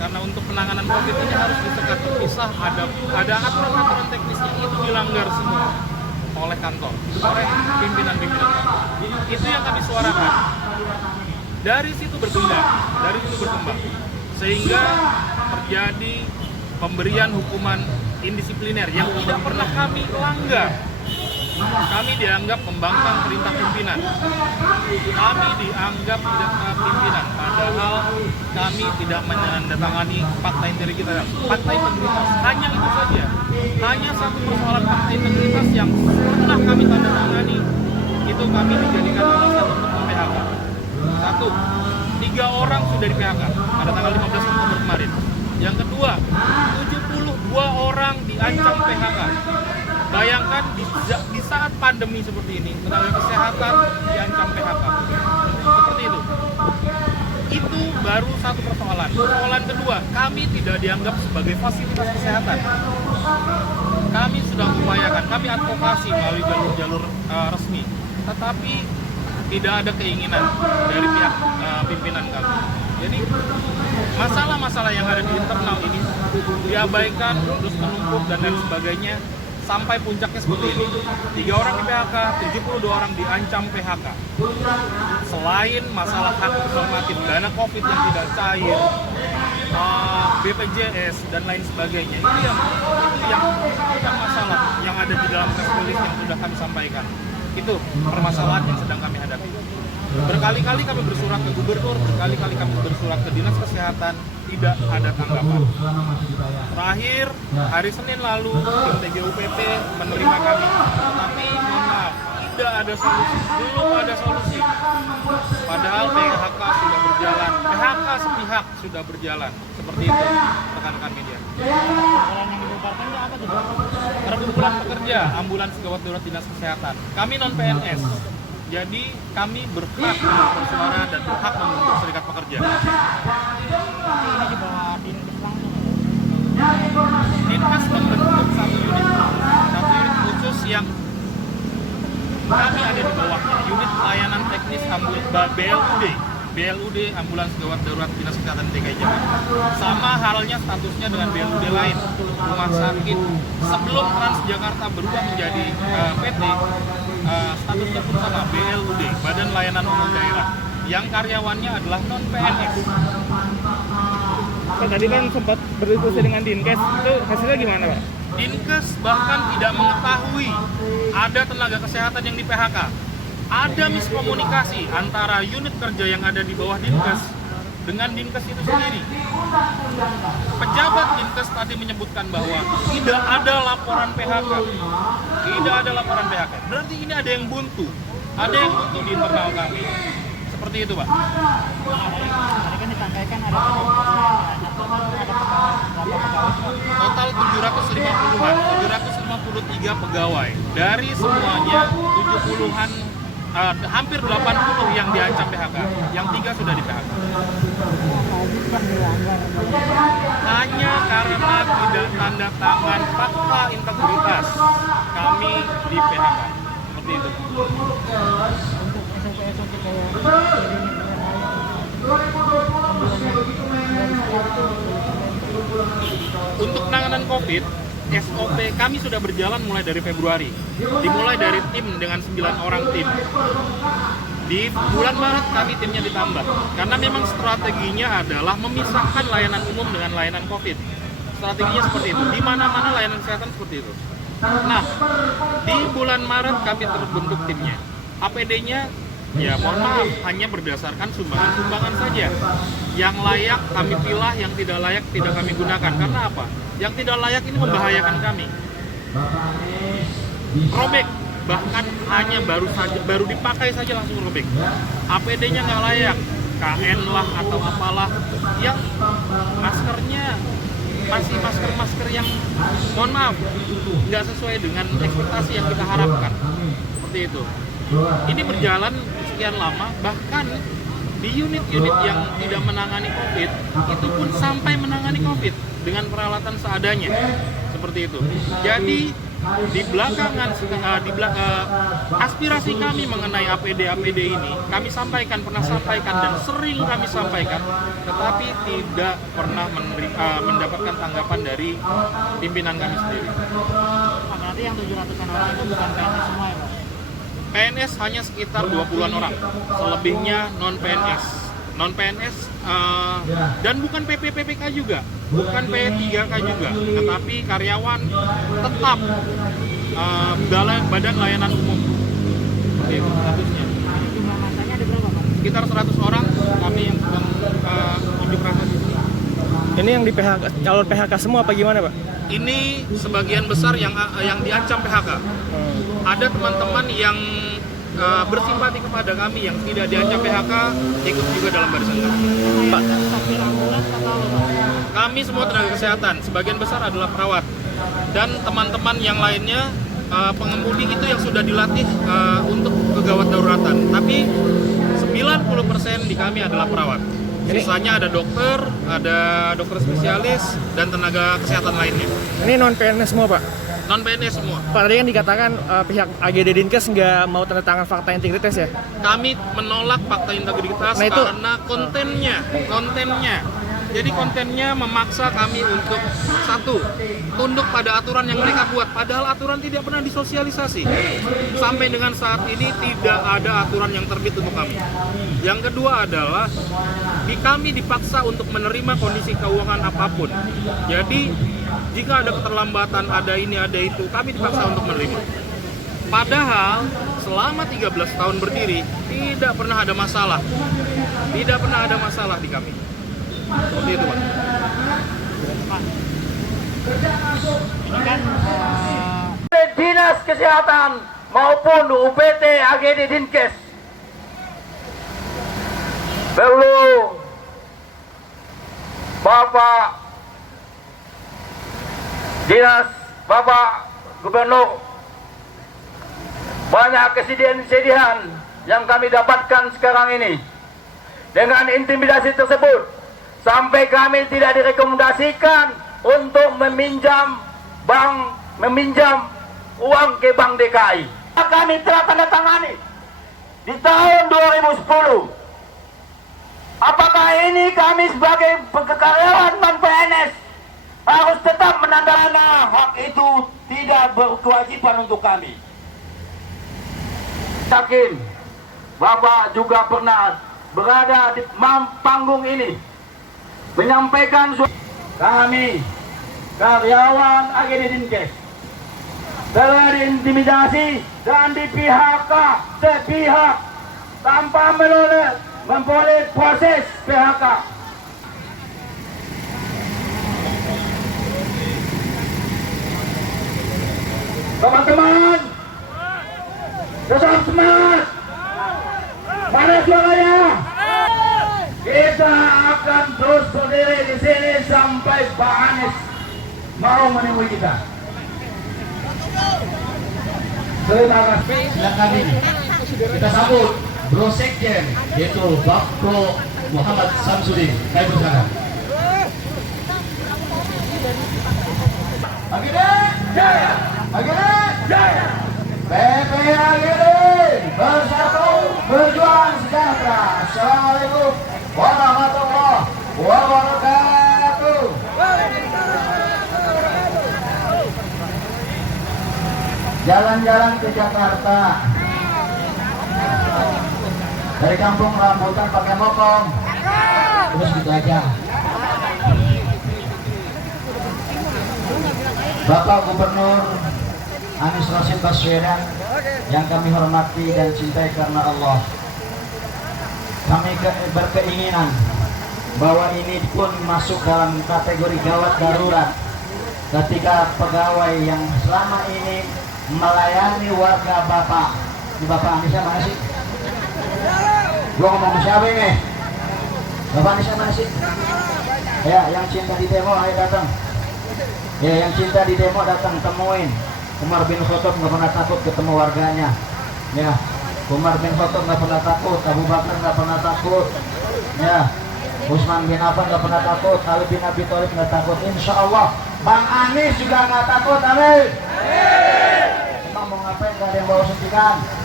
karena untuk penanganan COVID ini harus disekat terpisah, ada aturan-aturan teknisnya, itu dilanggar semua oleh kantor, oleh pimpinan-pimpinan kantor. Itu yang kami suarakan. Dari situ berkembang, sehingga terjadi pemberian hukuman indisipliner yang tidak pernah kami langgar. Kami dianggap membangkang perintah pimpinan. Kami dianggap tidak pimpinan, padahal kami tidak menandatangani fakta integritas. Fakta integritas hanya itu saja. Hanya satu persoalan fakta integritas yang pernah kami tandatangani, itu kami dijadikan alasan untuk PHK. 1, 3 orang sudah di PHK pada tanggal 15 Oktober kemarin. Yang kedua, 72 orang diancam PHK. Bayangkan di saat pandemi seperti ini, tenaga kesehatan diancam PHK. Seperti itu. Itu baru satu persoalan. Persoalan kedua, kami tidak dianggap sebagai fasilitas kesehatan. Kami sudah mengupayakan, kami advokasi melalui jalur-jalur resmi, tetapi tidak ada keinginan dari pihak pimpinan kami. Jadi masalah-masalah yang ada di internal ini diabaikan, terus menumpuk dan lain sebagainya, sampai puncaknya seperti ini. 3 orang di PHK, 72 orang diancam PHK. Selain masalah hak normatif, dana COVID yang tidak cair, BPJS dan lain sebagainya, itu yang masalah yang ada di dalam press release yang sudah kami sampaikan. Itu permasalahan yang sedang kami hadapi. Berkali-kali kami bersurat ke gubernur, berkali-kali kami bersurat ke dinas kesehatan, tidak ada tanggapan. Terakhir, hari Senin lalu, tim TGUPP menerima kami, tapi mohon maaf, tidak ada solusi, belum ada solusi. Padahal PHK sudah berjalan, PHK sepihak sudah berjalan, seperti itu rekan-rekan media. Orang yang dibubarkan apa tuh? Perkumpulan pekerja, ambulans gawat darurat dinas kesehatan. Kami non PNS. Jadi kami berhak untuk bersuara dan berhak membentuk serikat pekerja. Ini di bawah Dinkes langsung. Dinkes membentuk satu unit khusus yang kami ada di bawahnya, unit pelayanan teknis BLUD, ambulans gawat darurat dinas kesehatan DKI Jakarta. Sama halnya statusnya dengan BLUD lain, rumah sakit sebelum Transjakarta berubah menjadi PT. Statusnya pun sama, BLUD, Badan Layanan Umum Daerah, yang karyawannya adalah non PNS. Tadi kan sempat berdiskusi dengan Dinkes, itu hasilnya gimana, Pak? Dinkes bahkan tidak mengetahui ada tenaga kesehatan yang di PHK. Ada miskomunikasi antara unit kerja yang ada di bawah Dinkes dengan Dinkes itu sendiri. Pejabat Dinkes tadi menyebutkan bahwa tidak ada laporan PHK. Tidak ada laporan PHK. Berarti ini ada yang buntu. Ada yang buntu di internal kami. Seperti itu, Pak. Tadi kan disampaikan ada Total 750-an, 753 pegawai. Dari semuanya 70-an, hampir 80 yang diancam PHK, yang 3 sudah di PHK. Hanya karena tidak tanda tangan fakta integritas kami di PHK. Seperti itu. untuk SOP-SOP kayak Untuk penanganan COVID, SOP kami sudah berjalan mulai dari Februari. Dimulai dari tim dengan 9 orang tim. Di bulan Maret kami timnya ditambah. Karena memang strateginya adalah memisahkan layanan umum dengan layanan COVID. Strateginya seperti itu. Di mana-mana layanan kesehatan seperti itu. Nah, di bulan Maret kami terbentuk timnya. APD-nya, ya mohon maaf, hanya berdasarkan sumbangan-sumbangan saja. Yang layak kami pilih, yang tidak layak tidak kami gunakan. Karena apa? Yang tidak layak ini membahayakan kami. Robek, bahkan hanya baru dipakai saja langsung robek. APD-nya nggak layak, KN lah atau apalah, yang maskernya masih masker yang mohon maaf nggak sesuai dengan ekspektasi yang kita harapkan. Seperti itu. Ini berjalan sekian lama, bahkan di unit-unit yang tidak menangani COVID, itu pun sampai menangani COVID dengan peralatan seadanya. Seperti itu. Jadi di belakangan aspirasi kami mengenai APD ini kami sampaikan, pernah sampaikan dan sering kami sampaikan, tetapi tidak pernah mendapatkan tanggapan dari pimpinan kami sendiri. Berarti yang 700-an orang itu bukan PNS semua ya, Pak? PNS hanya sekitar 20-an orang, selebihnya non-PNS. Non-PNS dan bukan PPPK juga, bukan P3K juga, tetapi karyawan tetap Badan Layanan Umum. Seperti itu statusnya. Jumlah masanya ada berapa, Pak? Sekitar 100 orang kami yang sedang unjuk rasa di sini. Ini yang di PHK, calon PHK semua apa gimana, Pak? Ini sebagian besar yang diancam PHK. Ada teman-teman yang bersimpati kepada kami yang tidak diancam PHK ikut juga dalam barisan kami. Pak, Sopir ambulans atau apa? Kami semua tenaga kesehatan, sebagian besar adalah perawat dan teman-teman yang lainnya pengemudi itu yang sudah dilatih untuk kegawat daruratan. Tapi 90% di kami adalah perawat. Sisanya ada dokter spesialis dan tenaga kesehatan lainnya. ini non PNS semua, Pak. Non PNS semua. Pak, tadi kan dikatakan pihak AGD Dinkes nggak mau tanda tangan fakta integritas ya? Kami menolak fakta integritas Nah, itu- karena kontennya. Jadi kontennya memaksa kami untuk satu, tunduk pada aturan yang mereka buat, padahal aturan tidak pernah disosialisasi. Sampai dengan saat ini tidak ada aturan yang terbit untuk kami. Yang kedua adalah kami dipaksa untuk menerima kondisi keuangan apapun. Jadi jika ada keterlambatan, ada ini, ada itu, kami dipaksa untuk menerima. Padahal selama 13 tahun berdiri tidak pernah ada masalah. Tidak pernah ada masalah di kami. Seperti itu, Pak. Pak, ini kan Dinas Kesehatan maupun UPT AGD Dinkes perlu Bapak Dinas, Bapak Gubernur, banyak kesedihan yang kami dapatkan sekarang ini. Dengan intimidasi tersebut sampai kami tidak direkomendasikan untuk meminjam uang ke Bank DKI. Kami telah tanda tangani di tahun 2010. Apakah ini kami sebagai karyawan non-PNS harus tetap menandatangani? Hak itu tidak berkewajiban untuk kami. Yakin Bapak juga pernah berada di panggung ini menyampaikan kami karyawan AGD Dinkes telah diintimidasi dan di PHK sepihak tanpa memperoleh proses PHK. Teman-teman, tetap semangat. Mana suaranya? Kita akan terus berdiri di sini sampai Pak Anies mau menemui kita. Terima kasih. Silakan ini. Kita sambut Bro Sekjen, yaitu Bapak Muhammad Samsudin. Kami bersama. Agede Jaya, Agede Jaya. PPAGD bersatu berjuang sejahtera. Assalamualaikum warahmatullahi wabarakatuh. Jalan-jalan ke Jakarta dari kampung rambutan pakai mopong, terus gitu aja. Bapak Gubernur Anies Rashid Baswedan yang kami hormati dan cintai karena Allah, kami berkeinginan bahwa ini pun masuk dalam kategori gawat darurat ketika pegawai yang selama ini melayani warga Bapak. Di Bapak Aniesnya mana sih? Gua ngomong siapa ini? Bapak Aniesnya mana sih? Ya, yang cinta di demo ayo datang. Ya, yang cinta di demo datang, temuin. Umar bin Khattab nggak pernah takut ketemu warganya. Ya, Umar bin Khattab nggak pernah takut, Abu Bakar nggak pernah takut. Ya, Utsman bin Affan nggak pernah takut, Ali bin Abi Thalib nggak takut. Insya Allah Bang Anies juga nggak takut. Amin. ngapain? Gak ada yang bawa suntikan.